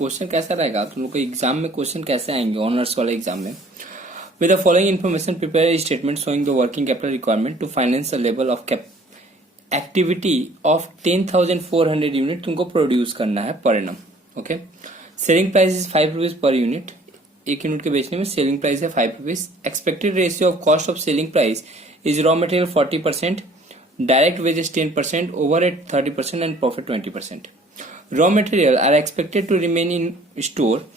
Question कैसा रहेगा, तुम लोग को एग्जाम में क्वेश्चन कैसे आएंगे ऑनर्स वाले एग्जाम में। With the following information prepare statement showing the working capital requirement to finance the level of activity of 10,400 unit तुमको प्रोड्यूस करना है per annum. Okay, selling price is 5 rupees per unit, एक unit के बेचने में selling price है 5 rupees. Expected ratio of cost of selling price is raw material 40%, direct wages 10%, overhead 30% and profit 20%। Raw material are expected to remain in store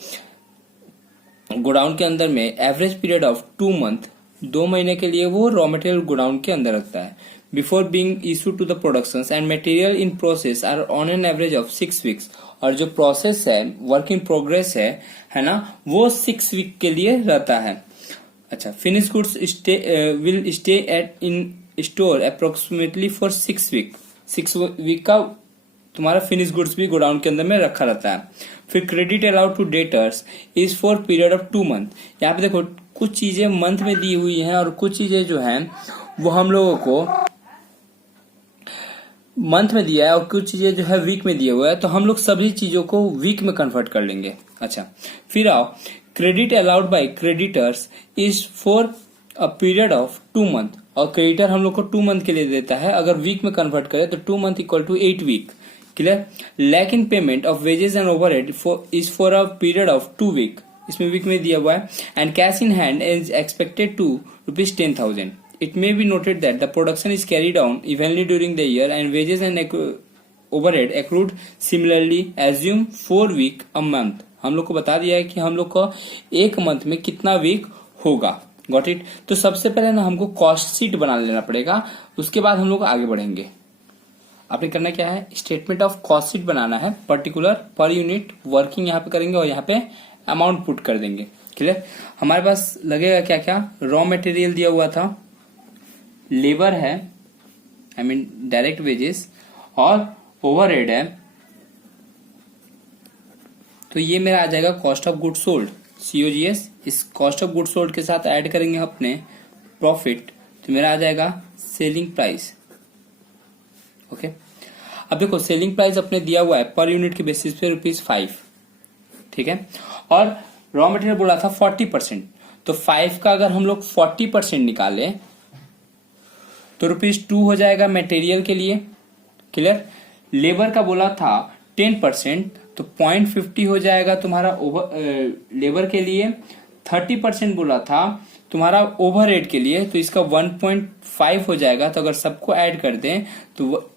godown के अंदर में average period of 2 month, 2 महीने के लिए वो raw material godown के अंदर रखता है before being issue to the productions and material in process are on an average of 6 weeks. और जो प्रोसेस है, वर्क इन प्रोग्रेस है ना, वो 6 वीक के लिए रहता है। अच्छा, finish goods will stay at in store approximately for 6 week. 6 week का तुम्हारा फिनिश गुड्स भी गोडाउन के अंदर में रखा रहता है। फिर credit allowed to debtors is for period of 2 month. यहाँ पे देखो कुछ चीजें मंथ में दी हुई हैं और कुछ चीजें जो हैं वो हम लोगों को मंथ में दिया है और कुछ चीजें जो है वीक में दिया हुआ है, तो हम लोग सभी चीजों को वीक में कन्वर्ट कर लेंगे। अच्छा, फिर आओ, credit allowed by creditors is for a period of 2 month, और क्रेडिटर हम लोग को 2 मंथ के लिए देता है। अगर वीक में कन्वर्ट करें तो 2 month equal to 8 week. Clear. Lack in payment of wages and overhead is for a period of 2 week, इसमें वीक में दिया हुआ है। And cash in hand is expected to ₹10,000। It may be noted that the production is carried on evenly during the year and wages and overhead accrued similarly. Assume 4 week a month. हम लोग को बता दिया है कि हम लोग को एक मंथ में कितना वीक होगा। Got it. तो सबसे पहले ना हमको कॉस्ट शीट बना लेना पड़ेगा, उसके बाद हम लोग आगे बढ़ेंगे। आपने करना क्या है, स्टेटमेंट ऑफ कॉस्ट शीट बनाना है, पर्टिकुलर पर यूनिट वर्किंग यहाँ पे करेंगे और यहाँ पे अमाउंट पुट कर देंगे। क्लियर। हमारे पास लगेगा क्या क्या, रॉ मटेरियल दिया हुआ था, लेबर है, आई मीन डायरेक्ट वेजेस, और ओवरहेड है। तो ये मेरा आ जाएगा cost of good sold, COGS। इस कॉस्ट ऑफ गुड सोल्ड के साथ ऐड करेंगे अपने प्रॉफिट, तो मेरा आ जाएगा सेलिंग प्राइस। ओके, अब देखो सेलिंग प्राइस अपने दिया हुआ है पर यूनिट के बेसिस पे ₹5, ठीक है। और रॉ मटेरियल बोला था 40%, तो 5 का अगर हम लोग 40% निकाले तो ₹2 हो जाएगा मटेरियल के लिए। क्लियर। लेबर का बोला था 10%, तो 0.50 हो जाएगा तुम्हारा लेबर के लिए। 30% बोला था तुम्हारा ओवरहेड के लिए, तो इसका 1.5 हो जाएगा। तो अगर सबको ऐड कर दें तो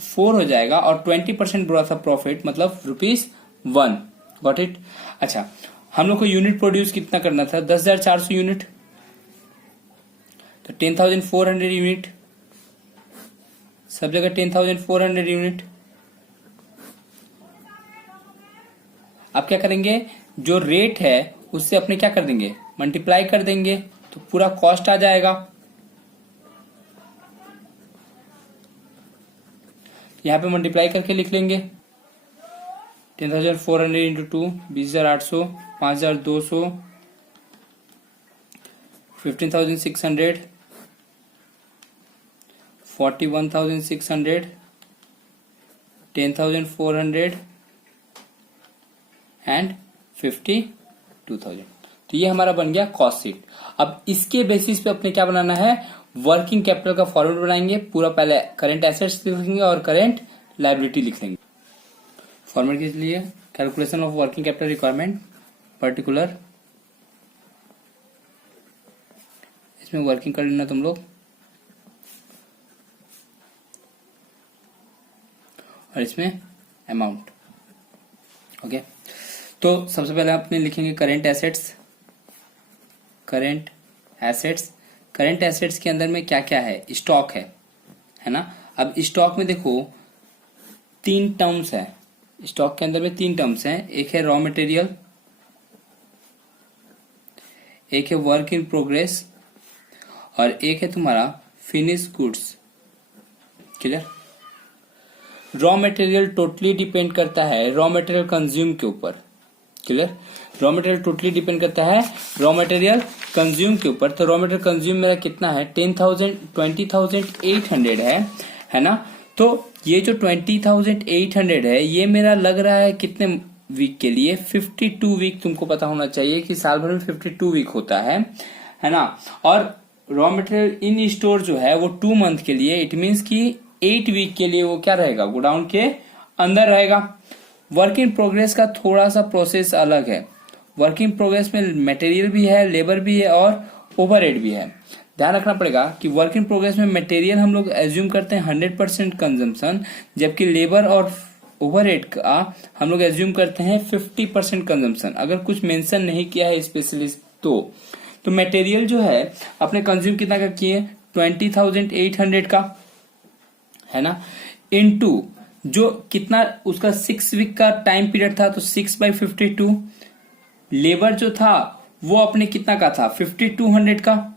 4 हो जाएगा। और 20% बोला था प्रॉफिट, मतलब ₹1। Got it. अच्छा, हम लोग को यूनिट प्रोड्यूस कितना करना था, 10,400 यूनिट, तो 10,400 यूनिट, सब जगह 10,400 यूनिट। अब क्या करेंगे, जो रेट है उससे अपने क्या कर देंगे, मल्टीप्लाई कर देंगे, तो पूरा कॉस्ट आ जाएगा। यहां पे मल्टीप्लाई करके लिख लेंगे 10,400 इंटू 2, 20,800, 5,200, 15,600, 41,600, 10,400 एंड 52,000। तो ये हमारा बन गया कॉस्ट शीट। अब इसके बेसिस पे अपने क्या बनाना है, वर्किंग कैपिटल का फॉर्मूला बनाएंगे। पूरा पहले करंट एसेट्स लिखेंगे और करंट लायबिलिटी लिख लेंगे। फॉर्मूला के लिए calculation of working capital requirement, particular, इसमें वर्किंग कर लेना तुम लोग, और इसमें अमाउंट। ओके, तो सबसे पहले अपने लिखेंगे current assets. Current assets, current assets के अंदर में क्या क्या है, स्टॉक है ना। अब स्टॉक में देखो 3 टर्म्स है, स्टॉक के अंदर में 3 टर्म्स हैं। एक है रॉ मटेरियल, एक है वर्क इन प्रोग्रेस, और एक है तुम्हारा finish goods. Clear. Raw material totally depend करता है रॉ मटेरियल कंज्यूम के ऊपर। Clear. Raw material totally depend करता है रॉ मटेरियल कंज्यूम के ऊपर। तो रॉ मटेरियल कंज्यूम मेरा कितना है, 20,800 है ना। तो ये जो 20,800 है, ये मेरा लग रहा है कितने वीक के लिए 52 वीक तुमको पता होना चाहिए कि साल भर में 52 वीक होता है ना। और रॉ मटेरियल इन स्टोर जो है वो 2 मंथ के लिए, इट मीन्स कि 8 वीक के लिए वो क्या रहेगा, गोडाउन के अंदर रहेगा। वर्क इन प्रोग्रेस का थोड़ा सा प्रोसेस अलग है। वर्क इन प्रोग्रेस में मटेरियल भी है, लेबर भी है और ओवरहेड भी है। ध्यान रखना पड़ेगा कि वर्क इन प्रोग्रेस में मटेरियल हम लोग एज्यूम करते हैं 100% कंजम्पशन, जबकि लेबर और ओवरहेड का हम लोग एज्यूम करते हैं 50% कंजम्पशन। अगर कुछ मेंशन नहीं किया है स्पेशलिस्ट तो मटेरियल जो है अपने कंज्यूम कितना का किए, 20,800 का, है ना, इनटू जो कितना उसका 6 वीक का टाइम पीरियड था तो 6/52। लेबर जो था वो अपने कितना का था, 5200 का,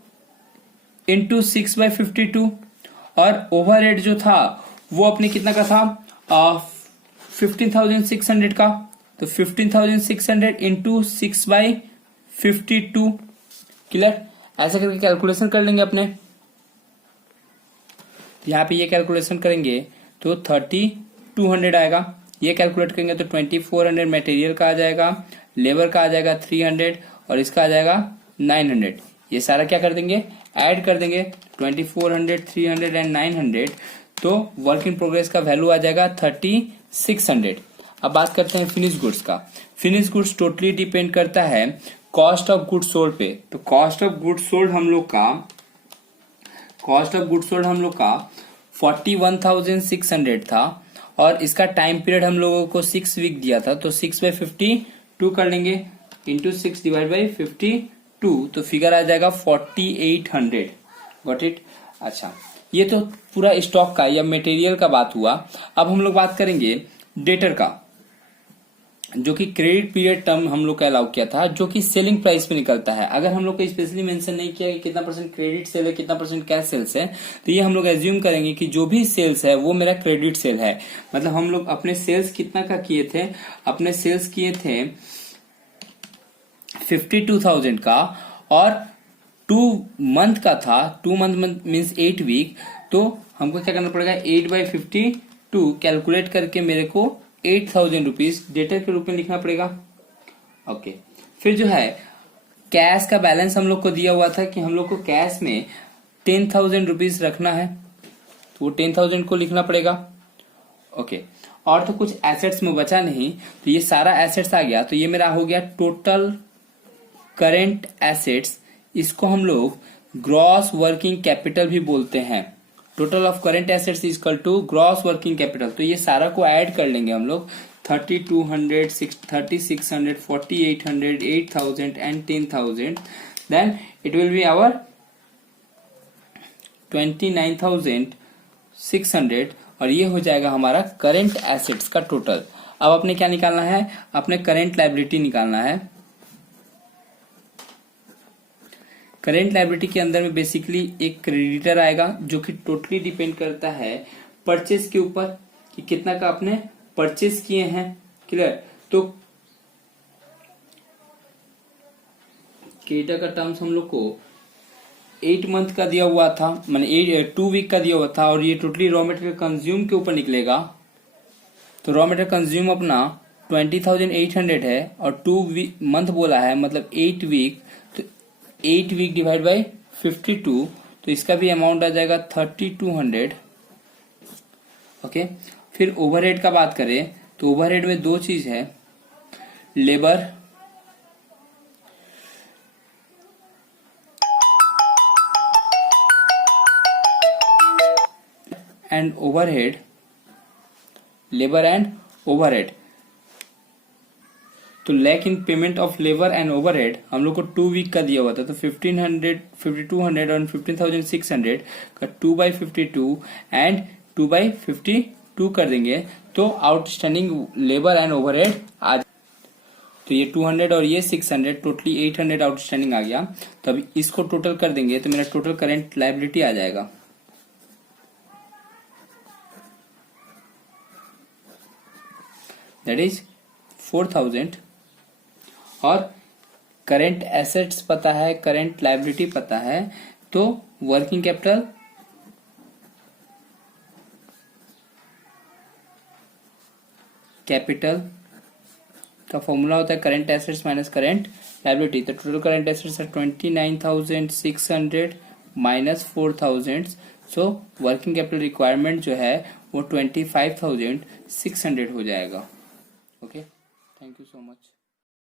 इंटू 6/52। और ओवरहेड जो था वो अपने कितना का था, 15,600 का, तो 15,600 इंटू 6/52। क्लियर, ऐसा करके कैलकुलेशन कर लेंगे अपने। यहाँ पे ये कैलकुलेशन करेंगे तो 3200 आएगा। ये कैलकुलेट करेंगे तो 2400 मटेरियल का आ जाएगा, लेबर का आ जाएगा 300 और इसका आ जाएगा 900। ये सारा क्या कर देंगे, ऐड कर देंगे, 2400, 300 एंड 900, तो वर्क इन प्रोग्रेस का वैल्यू आ जाएगा 3600। अब बात करते हैं फिनिश गुड्स का। फिनिश गुड्स टोटली डिपेंड करता है कॉस्ट ऑफ गुड्स सोल्ड पे। तो कॉस्ट ऑफ गुड्स सोल्ड हम लोग का 41,600 था और इसका टाइम पीरियड हम लोगों को 6 वीक दिया था, तो 6/52 कर लेंगे, इंटू 6 डिवाइड बाई 52, तो फिगर आ जाएगा 4800। Got it. अच्छा, ये तो पूरा स्टॉक का या मटेरियल का बात हुआ। अब हम लोग बात करेंगे डेटर का, जो कि क्रेडिट पीरियड टर्म हम लोग का अलाउ किया था, जो कि सेलिंग प्राइस पे निकलता है। अगर हम लोग को स्पेशली मेंशन नहीं किया कि कितना परसेंट क्रेडिट सेल है, कितना परसेंट कैश सेल्स है, तो ये हम लोग एज्यूम करेंगे कि जो भी सेल्स है वो मेरा क्रेडिट सेल है। मतलब हम लोग अपने सेल्स कितना का किए थे, अपने सेल्स किए थे 52,000 का और 2 मंथ का था, 2 मंथ मीन्स 8 वीक, तो हमको क्या करना पड़ेगा, 8/52 कैलकुलेट करके मेरे को 8,000 रुपीज डेटर के रूप में लिखना पड़ेगा। ओके, फिर जो है कैश का बैलेंस हम लोग को दिया हुआ था कि हम लोग को कैश में 10,000 रुपीज रखना है, तो वो 10,000 को लिखना पड़ेगा। ओके, और तो कुछ एसेट्स में बचा नहीं, तो ये सारा एसेट्स आ गया, तो ये मेरा हो गया टोटल करेंट एसेट्स। इसको हम लोग ग्रॉस वर्किंग कैपिटल भी बोलते हैं। Total of current assets is equal to gross working capital. तो ये सारा को ऐड कर लेंगे हम लोग, 3200, 3600, 4800, 8000 and 10,000, then it will be our 29,600 और ये हो जाएगा हमारा करेंट एसेट्स का टोटल। अब अपने क्या निकालना है, अपने करेंट लायबिलिटी निकालना है। करेंट लायबिलिटी के अंदर में बेसिकली एक क्रेडिटर आएगा, जो कि टोटली डिपेंड करता है परचेस के ऊपर कि कितना का आपने परचेस किए हैं। क्लियर, तो क्रेडिटर का टर्म्स हम लोग को 8 मंथ का दिया हुआ था, माने 2 वीक का दिया हुआ था, और ये टोटली रॉ मटेरियल कंज्यूम के ऊपर निकलेगा। तो रॉ मटेरियल कंज्यूम अपना 20,800 है और 2 मंथ बोला है, मतलब 8 वीक, 8 वीक डिवाइड बाई 52, तो इसका भी अमाउंट आ जाएगा 3200। ओके, फिर ओवरहेड का बात करें तो ओवरहेड में 2 चीज है, labour and overhead, labour and overhead. तो lack in payment of labour and overhead हम लोग को 2 वीक का दिया हुआ था, तो 1500, 5200 और 15,600 का 2/52 एंड 2/52 कर देंगे, तो आउटस्टैंडिंग लेबर एंड ओवरहेड आ, तो ये 200 और ये 600, टोटली 800 आउटस्टैंडिंग आ गया। तो अभी इसको टोटल कर देंगे तो मेरा टोटल करेंट लायबिलिटी आ जाएगा, दैट इज 4,000। और करेंट एसेट्स पता है, करेंट लायबिलिटी पता है, तो वर्किंग कैपिटल का फॉर्मूला होता है current assets minus current liability. तो टोटल करेंट एसेट्स है 29,600 minus 4,000। So working capital requirement जो है वो 25,600 हो जाएगा। Okay, thank you so much.